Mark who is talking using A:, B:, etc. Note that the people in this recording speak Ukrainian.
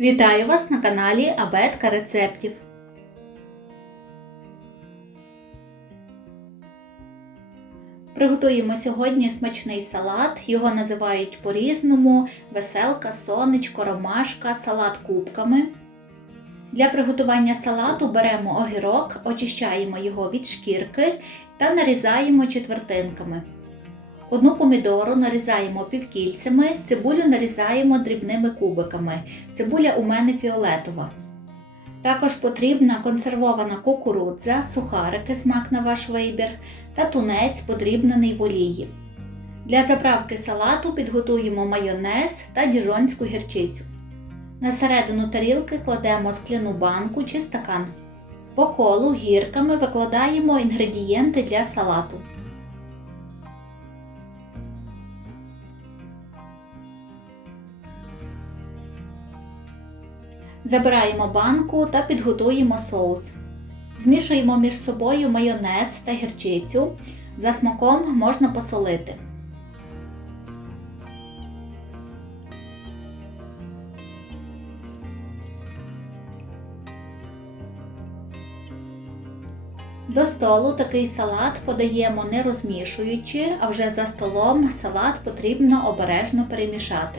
A: Вітаю вас на каналі Абетка рецептів. Приготуємо сьогодні смачний салат. Його називають по-різному: веселка, сонечко, ромашка, салат кубками. Для приготування салату беремо огірок, очищаємо його від шкірки та нарізаємо четвертинками. Одну помідору нарізаємо півкільцями, цибулю нарізаємо дрібними кубиками. Цибуля у мене фіолетова. Також потрібна консервована кукурудза, сухарики, смак на ваш вибір та тунець, подрібнений в олії. Для заправки салату підготуємо майонез та діжонську гірчицю. На середину тарілки кладемо скляну банку чи стакан. По колу гірками викладаємо інгредієнти для салату. Забираємо банку та підготуємо соус. Змішуємо між собою майонез та гірчицю. За смаком можна посолити. До столу такий салат подаємо не розмішуючи, а вже за столом салат потрібно обережно перемішати.